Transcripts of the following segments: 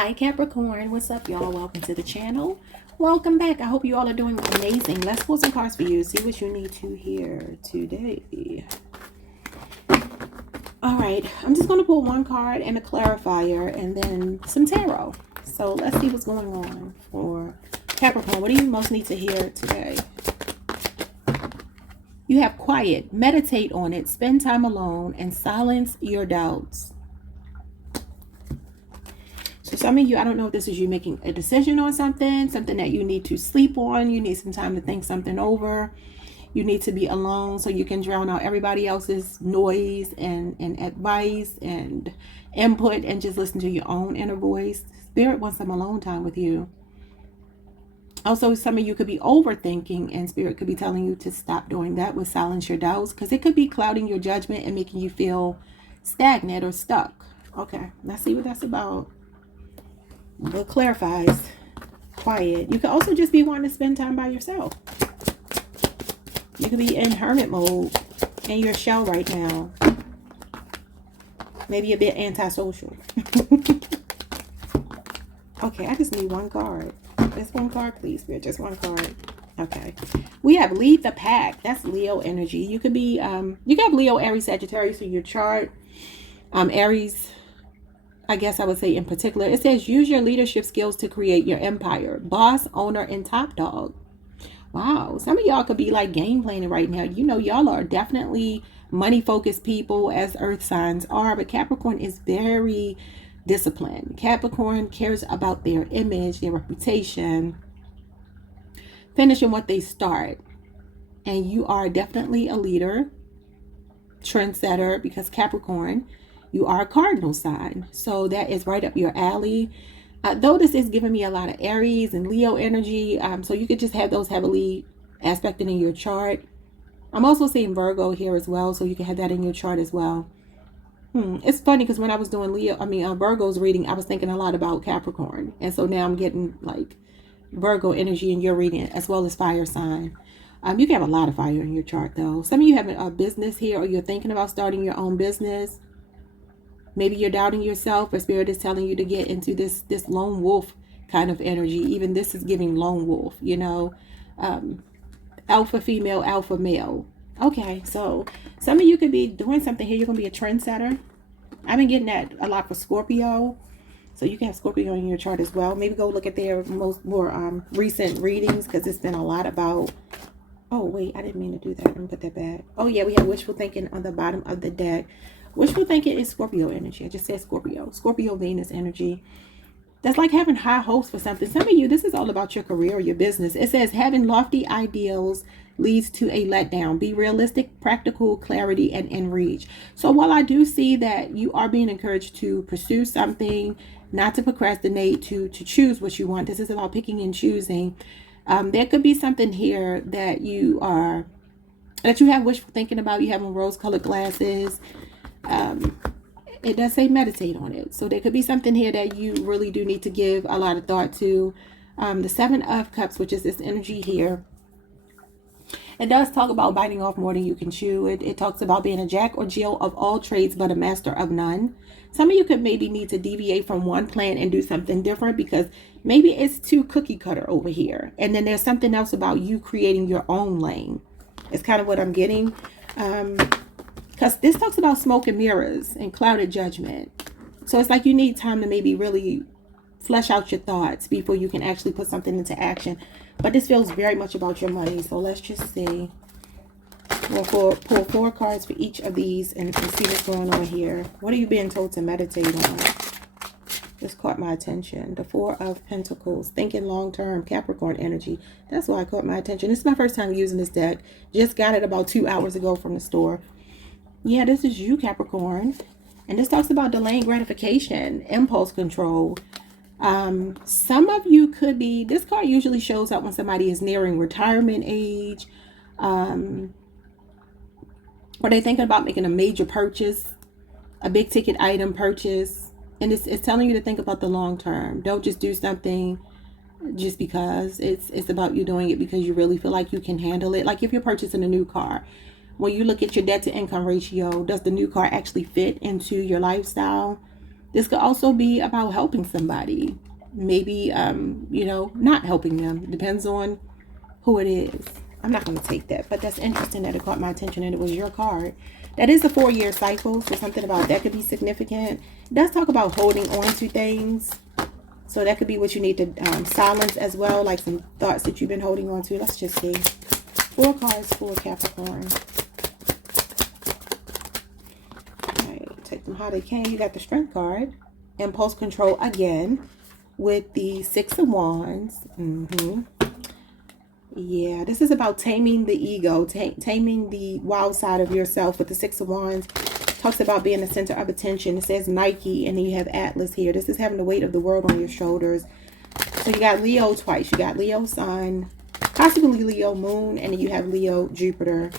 Hi Capricorn, what's up y'all? Welcome to the channel. Welcome back. I hope you all are doing amazing. Let's pull some cards for you. See what you need to hear today. Alright, I'm just going to pull one card and a clarifier and then some tarot. So let's see what's going on for Capricorn. What do you most need to hear today? You have quiet. Meditate on it. Spend time alone and silence your doubts. So some of you, I don't know if this is you making a decision on something that you need to sleep on. You need some time to think something over. You need to be alone so you can drown out everybody else's noise and advice and input and just listen to your own inner voice. Spirit wants some alone time with you. Also, some of you could be overthinking and Spirit could be telling you to stop doing that with silence your doubts because it could be clouding your judgment and making you feel stagnant or stuck. Okay, let's see what that's about. What clarifies quiet. You could also just be wanting to spend time by yourself. You could be in hermit mode in your shell right now. Maybe a bit antisocial. Okay, I just need one card. Just one card, please, Spirit. Just one card. Okay. We have lead the pack. That's Leo energy. You could be, you could have Leo, Aries, Sagittarius in your chart. Aries, I guess I would say in particular, it says use your leadership skills to create your empire. Boss, owner, and top dog. Wow. Some of y'all could be like game planning right now. You know, y'all are definitely money focused people as earth signs are, but Capricorn is very disciplined. Capricorn cares about their image, their reputation, finishing what they start. And you are definitely a leader, trendsetter, because Capricorn, you are a cardinal sign. So that is right up your alley. Though this is giving me a lot of Aries and Leo energy. So you could just have those heavily aspected in your chart. I'm also seeing Virgo here as well. So you can have that in your chart as well. It's funny because when I was doing Virgo's reading, I was thinking a lot about Capricorn. And so now I'm getting like Virgo energy in your reading as well as fire sign. You can have a lot of fire in your chart though. Some of you have a business here or you're thinking about starting your own business. Maybe you're doubting yourself or Spirit is telling you to get into this lone wolf kind of energy. Even this is giving lone wolf, you know, alpha female, alpha male. Okay, so some of you could be doing something here. You're going to be a trendsetter. I've been getting that a lot for Scorpio. So you can have Scorpio in your chart as well. Maybe go look at their more recent readings because it's been a lot about... Oh, wait, I didn't mean to do that. Let me put that back. Oh, yeah, we have wishful thinking on the bottom of the deck. Wishful thinking is Scorpio energy. I just said Scorpio. Scorpio Venus energy. That's like having high hopes for something. Some of you, this is all about your career or your business. It says having lofty ideals leads to a letdown. Be realistic, practical, clarity, and in reach. So while I do see that you are being encouraged to pursue something, not to procrastinate, to choose what you want. This is about picking and choosing. There could be something here that you have wishful thinking about. You have on rose-colored glasses. It does say meditate on it. So there could be something here that you really do need to give a lot of thought to. The Seven of Cups, which is this energy here. It does talk about biting off more than you can chew. It talks about being a jack or Jill of all trades, but a master of none. Some of you could maybe need to deviate from one plan and do something different because maybe it's too cookie cutter over here. And then there's something else about you creating your own lane. It's kind of what I'm getting. Because this talks about smoke and mirrors and clouded judgment. So it's like you need time to maybe really flesh out your thoughts before you can actually put something into action. But this feels very much about your money. So let's just see. We'll pull 4 cards for each of these and see what's going on here. What are you being told to meditate on? Just caught my attention. The 4 of Pentacles. Thinking long-term. Capricorn energy. That's why it caught my attention. This is my first time using this deck. Just got it about 2 hours ago from the store. Yeah, this is you, Capricorn. And this talks about delaying gratification, impulse control. Some of you could be, this card usually shows up when somebody is nearing retirement age. Or they're thinking about making a major purchase, a big ticket item purchase. And it's telling you to think about the long term. Don't just do something just because. It's about you doing it because you really feel like you can handle it. Like if you're purchasing a new car. When you look at your debt to income ratio, does the new car actually fit into your lifestyle? This could also be about helping somebody. Maybe, not helping them. Depends on who it is. I'm not going to take that, but that's interesting that it caught my attention and it was your card. That is a 4-year cycle, so something about that could be significant. It does talk about holding on to things. So that could be what you need to silence as well, like some thoughts that you've been holding on to. Let's just see. 4 cards for Capricorn. Take them how they came. You got the Strength card, impulse control again, with the 6 of Wands. Yeah, this is about taming the ego, taming the wild side of yourself with the 6 of Wands. Talks about being the center of attention. It says Nike, and then you have Atlas here. This is having the weight of the world on your shoulders. So you got Leo twice. You got Leo Sun, possibly Leo Moon, and then you have Leo Jupiter.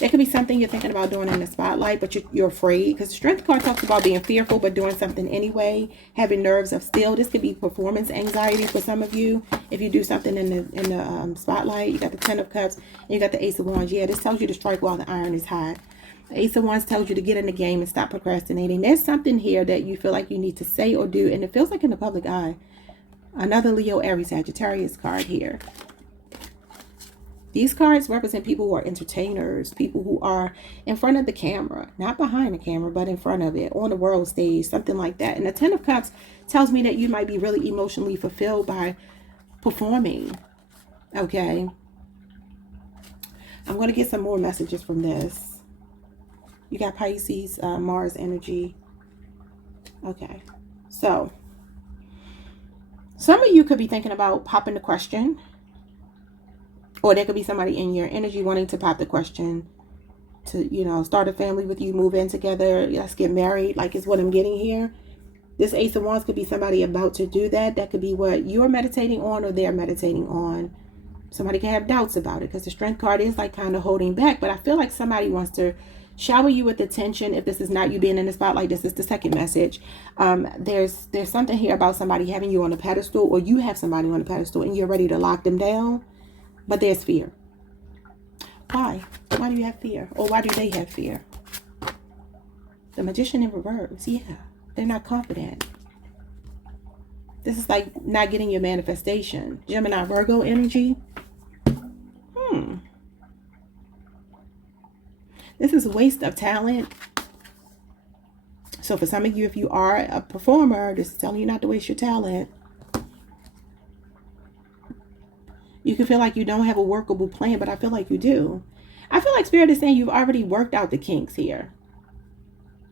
That could be something you're thinking about doing in the spotlight, but you're afraid, because the Strength card talks about being fearful but doing something anyway, having nerves of steel. This could be performance anxiety for some of you if you do something in the spotlight. You got the 10 of Cups and you got the Ace of Wands. Yeah, this tells you to strike while the iron is hot. The Ace of Wands tells you to get in the game and stop procrastinating. There's something here that you feel like you need to say or do, and it feels like in the public eye. Another Leo, Aries, Sagittarius card here. These cards represent people who are entertainers, people who are in front of the camera, not behind the camera, but in front of it, on the world stage, something like that. And the 10 of Cups tells me that you might be really emotionally fulfilled by performing. Okay. I'm going to get some more messages from this. You got Pisces, Mars energy. Okay. So, some of you could be thinking about popping the question. Or there could be somebody in your energy wanting to pop the question to, start a family with you, move in together, let's get married, like is what I'm getting here. This Ace of Wands could be somebody about to do that. That could be what you're meditating on or they're meditating on. Somebody can have doubts about it because the Strength card is like kind of holding back. But I feel like somebody wants to shower you with attention. If this is not you being in the spotlight, this is the second message. There's something here about somebody having you on a pedestal, or you have somebody on a pedestal and you're ready to lock them down. But there's fear. Why? Why do you have fear? Or why do they have fear? The Magician in reverse. Yeah. They're not confident. This is like not getting your manifestation. Gemini, Virgo energy. This is a waste of talent. So for some of you, if you are a performer, this is telling you not to waste your talent. You can feel like you don't have a workable plan, but I feel like you do. I feel like Spirit is saying you've already worked out the kinks here.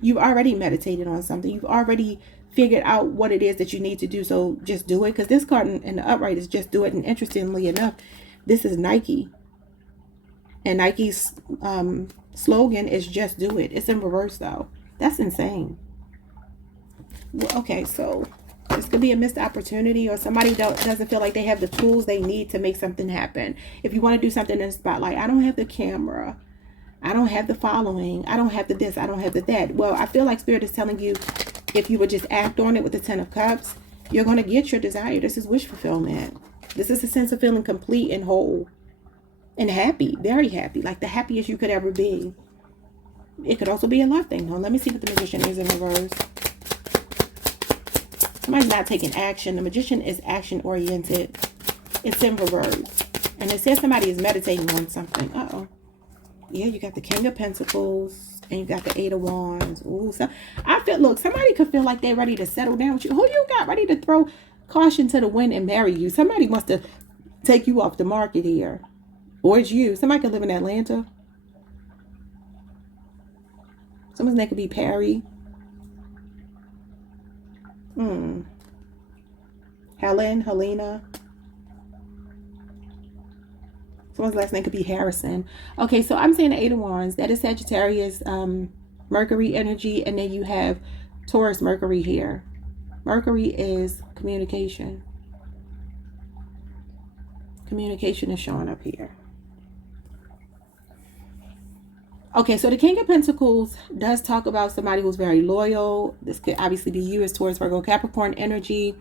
You've already meditated on something. You've already figured out what it is that you need to do. So just do it. Because this card in the upright is just do it. And interestingly enough, this is Nike. And Nike's slogan is just do it. It's in reverse though. That's insane. Well, okay, so this could be a missed opportunity, or somebody doesn't feel like they have the tools they need to make something happen. If you want to do something in the spotlight, I don't have the camera. I don't have the following. I don't have the this. I don't have the that. Well, I feel like Spirit is telling you if you would just act on it with the 10 of Cups, you're going to get your desire. This is wish fulfillment. This is a sense of feeling complete and whole and happy, very happy, like the happiest you could ever be. It could also be a love thing. Now, let me see what the Magician is in reverse. Somebody's not taking action. The Magician is action oriented. It's in reverse. And it says somebody is meditating on something. Uh-oh. Yeah, you got the King of Pentacles and you got the 8 of Wands. Ooh, so I feel, look, somebody could feel like they're ready to settle down with you. Who you got ready to throw caution to the wind and marry you? Somebody wants to take you off the market here. Or it's you. Somebody could live in Atlanta. Someone's name could be Perry. Helena. Someone's last name could be Harrison. Okay, so I'm saying the 8 of Wands. That is Sagittarius, Mercury energy. And then you have Taurus Mercury here. Mercury is communication. Communication is showing up here. Okay, so the King of Pentacles does talk about somebody who's very loyal. This could obviously be you as Taurus, Virgo, Capricorn energy.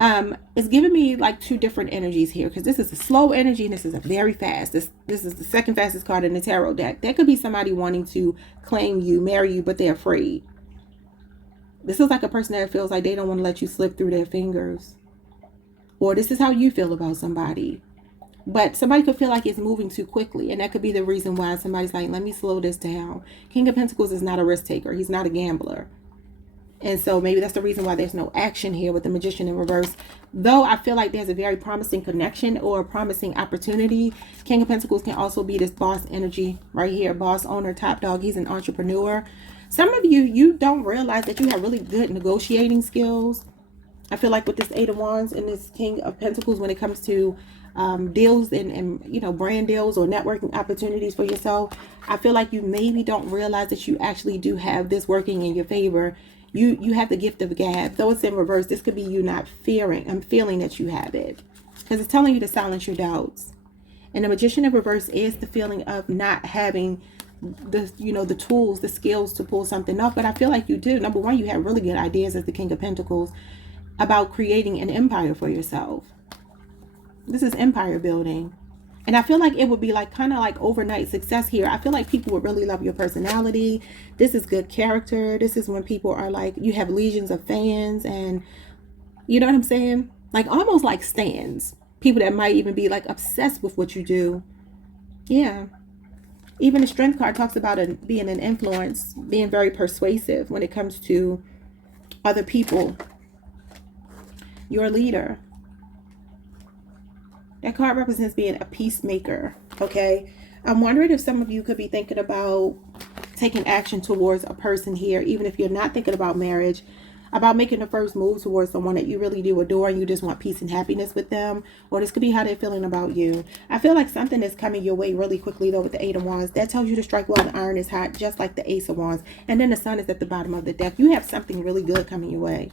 It's giving me like two different energies here, because this is a slow energy and this is a very fast. This is the second fastest card in the tarot deck. That could be somebody wanting to claim you, marry you, but they're afraid. This is like a person that feels like they don't want to let you slip through their fingers. Or this is how you feel about somebody. But somebody could feel like it's moving too quickly. And that could be the reason why somebody's like, let me slow this down. King of Pentacles is not a risk taker. He's not a gambler. And so maybe that's the reason why there's no action here with the Magician in reverse. Though I feel like there's a very promising connection or a promising opportunity. King of Pentacles can also be this boss energy right here. Boss, owner, top dog. He's an entrepreneur. Some of you, you don't realize that you have really good negotiating skills. I feel like with this Eight of Wands and this King of Pentacles, when it comes to deals and you know, brand deals or networking opportunities for yourself, I feel like you maybe don't realize that you actually do have this working in your favor. You have the gift of gab. Though it's in reverse, this could be you not fearing. I'm feeling that you have it, because it's telling you to silence your doubts. And the Magician in reverse is the feeling of not having the, you know, the tools, the skills to pull something off. But I feel like you do. Number one, you have really good ideas as the King of Pentacles about creating an empire for yourself. This is empire building. And I feel like it would be like kind of like overnight success here. I feel like people would really love your personality. This is good character. This is when people are like, you have legions of fans, and you know what I'm saying? Like almost like stans. People that might even be like obsessed with what you do. Yeah. Even the Strength card talks about it being an influence, being very persuasive when it comes to other people. You're a leader. That card represents being a peacemaker, okay? I'm wondering if some of you could be thinking about taking action towards a person here, even if you're not thinking about marriage, about making the first move towards someone that you really do adore and you just want peace and happiness with them. Or this could be how they're feeling about you. I feel like something is coming your way really quickly, though, with the Eight of Wands. That tells you to strike while the iron is hot, just like the Ace of Wands. And then the Sun is at the bottom of the deck. You have something really good coming your way.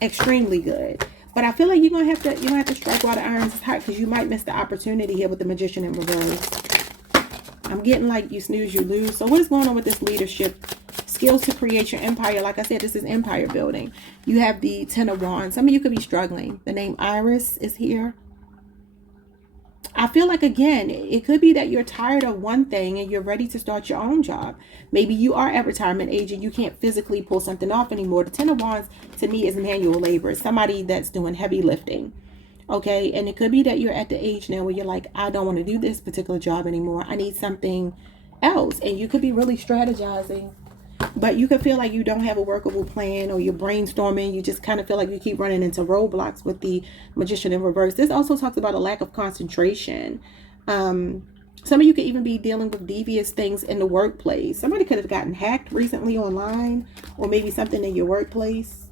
Extremely good. But I feel like you're gonna have to strike while the iron is hot, because you might miss the opportunity here with the Magician in reverse. I'm getting like you snooze, you lose. So what is going on with this leadership? Skills to create your empire. Like I said, this is empire building. You have the Ten of Wands. Some of you could be struggling. The name Iris is here. I feel like, again, it could be that you're tired of one thing and you're ready to start your own job. Maybe you are at retirement age and you can't physically pull something off anymore. The Ten of Wands to me is manual labor. It's somebody that's doing heavy lifting. Okay, and it could be that you're at the age now where you're like, I don't want to do this particular job anymore. I need something else. And you could be really strategizing, but you could feel like you don't have a workable plan, or you're brainstorming. You just kind of feel like you keep running into roadblocks with the Magician in reverse. This also talks about a lack of concentration. Some of you could even be dealing with devious things in the workplace. Somebody could have gotten hacked recently online, or maybe something in your workplace.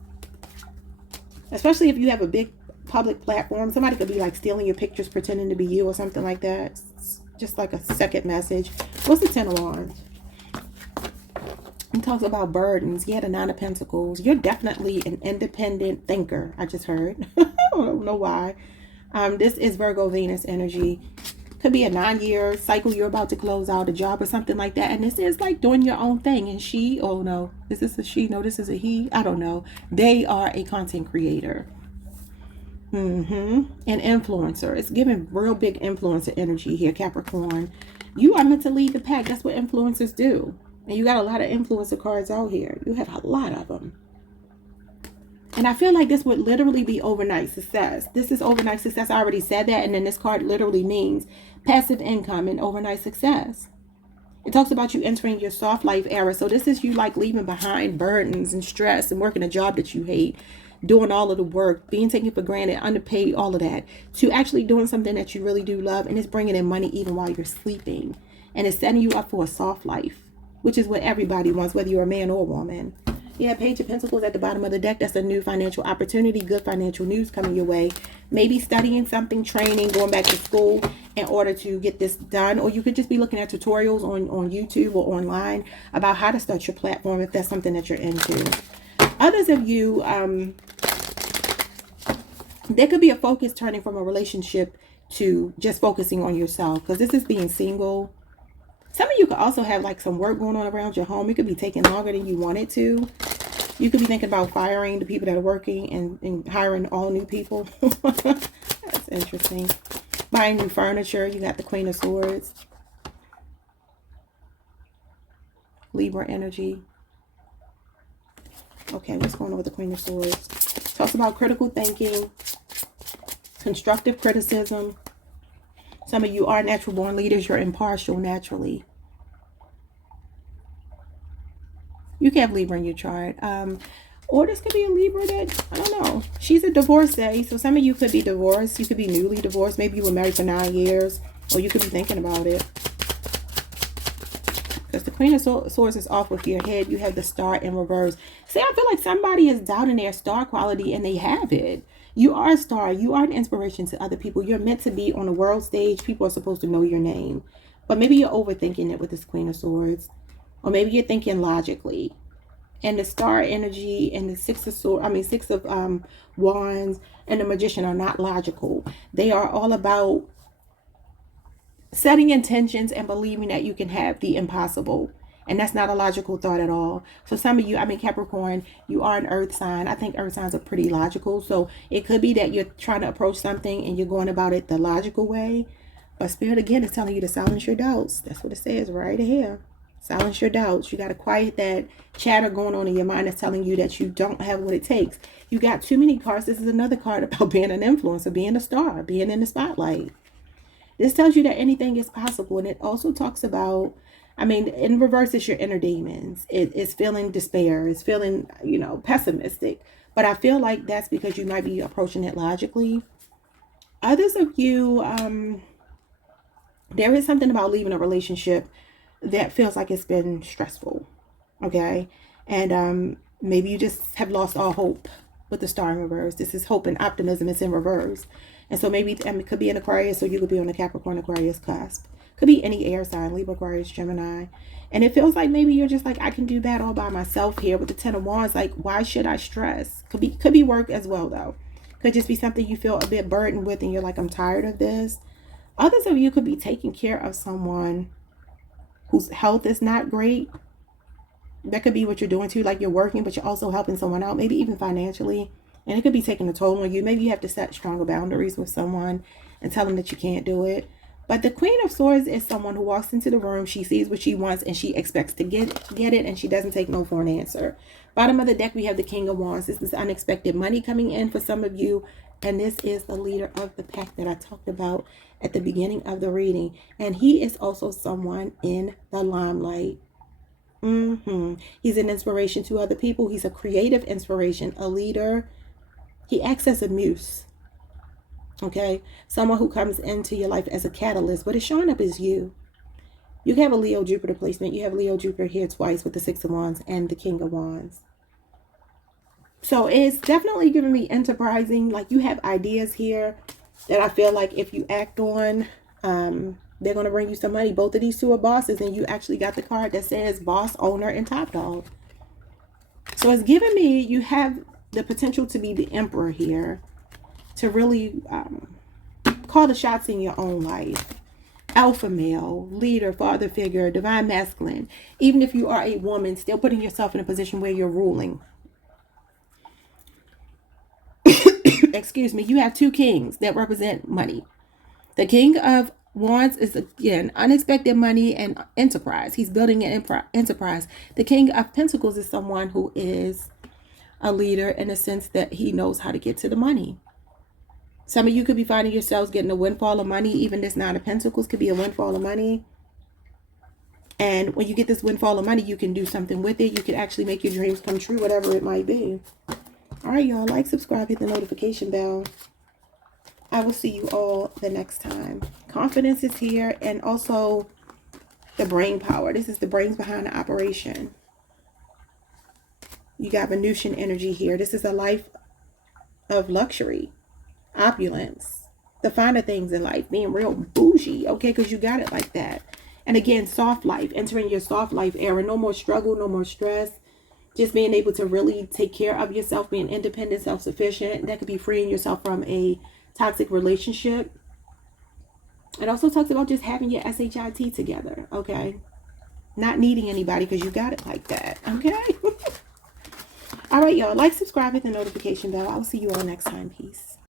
Especially if you have a big public platform. Somebody could be like stealing your pictures, pretending to be you or something like that. It's just like a second message. What's the Ten of Wands? It talks about burdens. Yeah, the Nine of Pentacles. You're definitely an independent thinker. I just heard. I don't know why. This is Virgo Venus energy. Could be a 9-year cycle you're about to close out, a job or something like that. And this is like doing your own thing. And she, oh no, is this a she? No, this is a he. I don't know. They are a content creator. An influencer. It's giving real big influencer energy here, Capricorn. You are meant to lead the pack. That's what influencers do. And you got a lot of influencer cards out here. You have a lot of them. And I feel like this would literally be overnight success. This is overnight success. I already said that. And then this card literally means passive income and overnight success. It talks about you entering your soft life era. So this is you like leaving behind burdens and stress and working a job that you hate, doing all of the work, being taken for granted, underpaid, all of that, to actually doing something that you really do love. And it's bringing in money even while you're sleeping. And it's setting you up for a soft life, which is what everybody wants, whether you're a man or a woman. Yeah, Page of Pentacles at the bottom of the deck. That's a new financial opportunity. Good financial news coming your way. Maybe studying something, training, going back to school in order to get this done. Or you could just be looking at tutorials on YouTube or online about how to start your platform if that's something that you're into. Others of you, there could be a focus turning from a relationship to just focusing on yourself, because this is being single. Some of you could also have like some work going on around your home. It could be taking longer than you want it to. You could be thinking about firing the people that are working and hiring all new people. That's interesting. Buying new furniture. You got the Queen of Swords. Libra energy. Okay, what's going on with the Queen of Swords? Talks about critical thinking, constructive criticism. Some of you are natural born leaders. You're impartial naturally. You can have Libra in your chart. Or this could be a Libra that, I don't know. She's a divorcee. So some of you could be divorced. You could be newly divorced. Maybe you were married for 9 years. Or you could be thinking about it. Because the Queen of Swords is off with your head. You have the star in reverse. See, I feel like somebody is doubting their star quality and they have it. You are a star. You are an inspiration to other people. You're meant to be on the world stage. People are supposed to know your name. But maybe you're overthinking it with this Queen of Swords. Or maybe you're thinking logically. And the star energy and the six of wands and the magician are not logical. They are all about setting intentions and believing that you can have the impossible. And that's not a logical thought at all. So some of you, Capricorn, you are an earth sign. I think earth signs are pretty logical. So it could be that you're trying to approach something and you're going about it the logical way. But Spirit, again, is telling you to silence your doubts. That's what it says right here. Silence your doubts. You got to quiet that chatter going on in your mind that's telling you that you don't have what it takes. You got too many cards. This is another card about being an influencer, being a star, being in the spotlight. This tells you that anything is possible. And it also talks about, in reverse, it's your inner demons. It's feeling despair. It's feeling, pessimistic. But I feel like that's because you might be approaching it logically. Others of you, there is something about leaving a relationship that feels like it's been stressful. Okay. And maybe you just have lost all hope with the star in reverse. This is hope and optimism. It's in reverse. And so maybe it could be an Aquarius, or you could be on the Capricorn Aquarius cusp. Could be any air sign, Libra, Aquarius, Gemini. And it feels like maybe you're just like, I can do that all by myself here with the 10 of Wands. Like, why should I stress? Could be work as well, though. Could just be something you feel a bit burdened with and you're like, I'm tired of this. Others of you could be taking care of someone whose health is not great. That could be what you're doing too. Like, you're working, but you're also helping someone out, maybe even financially. And it could be taking a toll on you. Maybe you have to set stronger boundaries with someone and tell them that you can't do it. But the Queen of Swords is someone who walks into the room, she sees what she wants, and she expects to get it, and she doesn't take no for an answer. Bottom of the deck, we have the King of Wands. This is unexpected money coming in for some of you. And this is the leader of the pack that I talked about at the beginning of the reading. And he is also someone in the limelight. He's an inspiration to other people. He's a creative inspiration, a leader. He acts as a muse. Okay, someone who comes into your life as a catalyst, but it's showing up as you. You have a Leo Jupiter placement. You have Leo Jupiter here twice with the 6 of Wands and the King of Wands. So it's definitely giving me enterprising. Like, you have ideas here that I feel like if you act on, they're going to bring you some money. Both of these two are bosses, and you actually got the card that says boss, owner, and top dog. So it's giving me, you have the potential to be the emperor here, to really call the shots in your own life. Alpha male, leader, father figure, divine masculine. Even if you are a woman, still putting yourself in a position where you're ruling. Excuse me. You have two kings that represent money. The King of Wands is, again, unexpected money and enterprise. He's building an enterprise. The King of Pentacles is someone who is a leader in the sense that he knows how to get to the money. Some of you could be finding yourselves getting a windfall of money. Even this 9 of Pentacles could be a windfall of money. And when you get this windfall of money, you can do something with it. You can actually make your dreams come true, whatever it might be. All right, y'all. Like, subscribe, hit the notification bell. I will see you all the next time. Confidence is here, and also the brain power. This is the brains behind the operation. You got Venusian energy here. This is a life of luxury, opulence, the finer things in life, being real bougie, okay, because you got it like that. And again, soft life, entering your soft life era. No more struggle, no more stress. Just being able to really take care of yourself, being independent, self-sufficient. That could be freeing yourself from a toxic relationship. It also talks about just having your SHIT together, okay? Not needing anybody because you got it like that, okay? All right, y'all. Like, subscribe, hit the notification bell. I'll see you all next time. Peace.